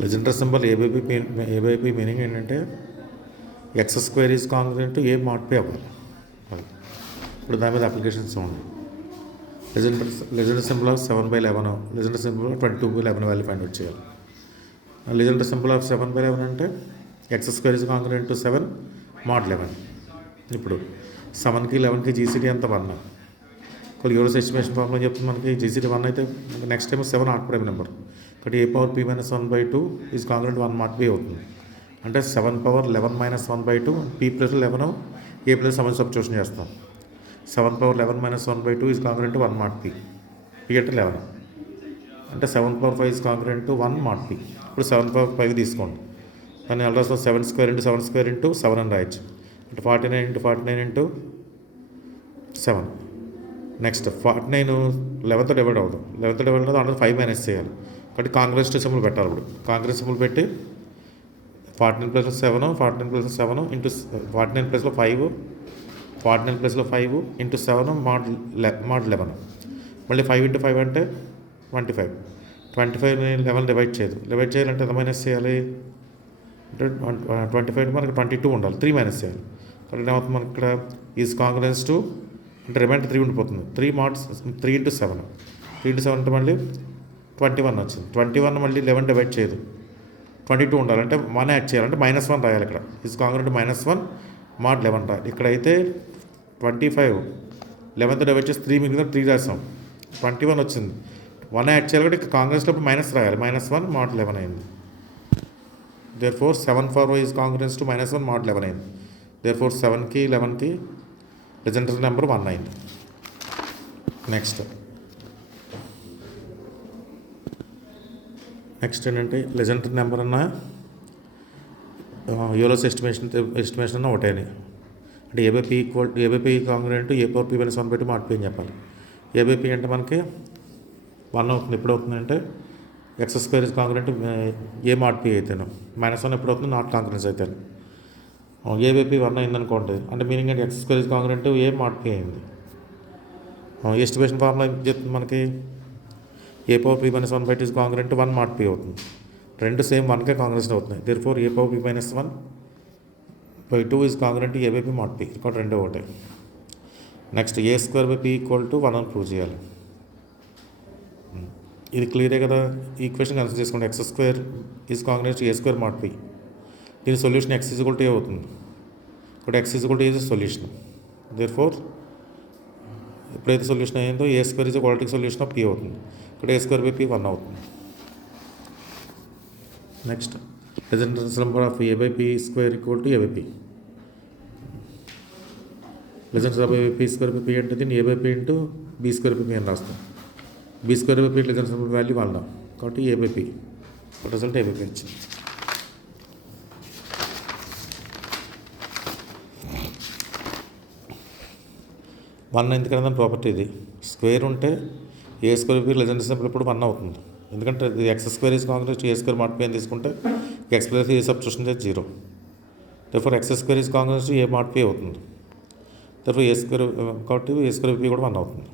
Legendary symbol a by p meaning ఏంటంటే x square is congruent to a mod p అవ్వాలి. అది ఇప్పుడు దాని మీద అప్లికేషన్స్ ఉంది. Legendre symbol of 7/11, Legendre symbol of 22/11 value find out చేయాలి. లెజెండరీ సింబల్ ఆఫ్ 7/11 అంటే x square is congruent to 7 mod 11. ఇప్పుడు 7కి 11కి జీసీడీ అంతా 1. ఇప్పుడు యూరోస్ ఎస్టిమేషన్ ఫార్ములా చెప్తుంది మనకి జీసీడీ 1 అయితే next time 7 odd prime number. కాబట్టి a⁻p−1/2 ఈజ్ కాంగ్రుయెంట్ 1 mod p అవుతుంది. అంటే 7^11 - 1/2 p + 11 a + 7 సబ్స్టిట్యూషన్ చేస్తాం. 7^11 - 1/2 ఈజ్ కాంగ్రుయెంట్ 1 mod p. p అంటే 11 అంటే 7/5 ఈజ్ కాంగ్రుయెంట్ 1 mod p. ఇప్పుడు 7/5 తీసుకోండి. దాన్ని ఎలా రాస్తాం? 7² × 7 అని రాయొచ్చు. అంటే 49 × 49 × 7. నెక్స్ట్ 49 11తో డివైడ్ అవుతాం. 11తో డివైడ్ అవుతుంది, అందులో 5 మైనస్ చేయాలి. కాబట్టి కాంగ్రెస్ సింబల్ పెట్టాలి. ఇప్పుడు కాంగ్రెస్ సింబల్ పెట్టి 49 + 7 49 + 7 ఇంటూ 49 + 5 49 + 5 ఇంటూ 7 mod 11. మళ్ళీ 5 × 5 అంటే 25. 25ని 11 డివైడ్ చేయాలంటే ఎంత మైనస్ చేయాలి అంటే 25 మనకి 22 ఉండాలి. 3 మైనస్ చేయాలి. కాబట్టి ఏమవుతుంది మనకి ఇక్కడ ఈజ్ కాంగ్రెన్స్ టు అంటే రిమైండర్ 3 ఉండిపోతుంది. 3 × 7 3 × 7 అంటే మళ్ళీ 21 వచ్చింది. 21 మళ్ళీ 11 డివైడ్ చేయదు, 22 ఉండాలి. అంటే 1 యాడ్ చేయాలంటే -1 రాయాలి. ఇక్కడ ఈజ్ కాంగ్రెంట్ -1 mod 11 రాయాలి. ఇక్కడైతే 25 11తో డివైడ్ చేసి 3 మిగిలిన 3 రాసాం, 21 వచ్చింది. 1 యాడ్ చేయాలి కాబట్టి ఇక్కడ కాంగ్రెస్లో మైనస్ రాయాలి. -1 mod 11 అయింది. దేర్ఫోర్ 7/4 ఈజ్ కాంగ్రెన్స్ టు -1 mod 11 అయింది. దేర్ఫోర్ 7కి 11కి లెజెండరీ నెంబర్ 1 అయింది. నెక్స్ట్ ఏంటంటే లెజెండరీ నెంబర్ అన్న యూరోస్ ఎస్టిమేషన్ అన్న ఒకటే. అంటే ఏబైపీ కాంగ్రుయెంట్ a⁻p−1/2 mod p అని చెప్పాలి. ఏబైపీ అంటే మనకి 1 అవుతుంది. ఎప్పుడు అవుతుంది అంటే x square is congruent a mod p అయితేను. -1 ఎప్పుడు అవుతుంది? నాట్ కాంగ్రెన్స్ అయితే. ఏబైపీ 1 అయిందనుకోండి అంటే మీనింగ్ అంటే x square is congruent a mod p అయింది. ఎస్టిమేషన్ ఫార్ములా చెప్తుంది మనకి a⁻p−1/2 ఈజ్ కాంగ్రుయెంట్ 1 mod p అవుతుంది. రెండు సేమ్ 1కే కాంగ్రెస్ అవుతున్నాయి. Therefore a⁻p−1/2 is congruent a/p mod p. ఇక్కడ రెండో ఒకటే. నెక్స్ట్ a² p = 1 అని ప్రూవ్ చేయాలి. ఇది క్లియరే కదా. ఈక్వేషన్ కన్సిడర్ చేసుకోండి. x² is congruent a² mod p. దీని సొల్యూషన్ x = a అవుతుంది. ఇక్కడ x = a సొల్యూషన్. దేర్ఫోర్ ఎప్పుడైతే సొల్యూషన్ అయ్యిందో a² is quality solution of p అవుతుంది. ఇక్కడ a² p 1 అవుతుంది. Next Legendre symbol of a/p² = a/p. Legendre of a/p² p అంటే దీన్ని a/p × b² అని రాస్తాం. b² లెజెండరీ సింబల్ వాల్యూ 1 కాబట్టి a/p రిజల్ట్ a/p వచ్చింది. వన్ ఎందుకంటే దాని ప్రాపర్టీ ఇది. స్క్వేర్ ఉంటే a² లెజెండరీ సింబల్ ఇప్పుడు 1 అవుతుంది. ఎందుకంటే x² is congruent a² mod p అని తీసుకుంటే x + a సబ్స్టిట్యూషన్ చేసి 0. Therefore x² is congruent a mod p అవుతుంది. దేర్ఫోర్ a² కాబట్టి a² p కూడా 1 అవుతుంది.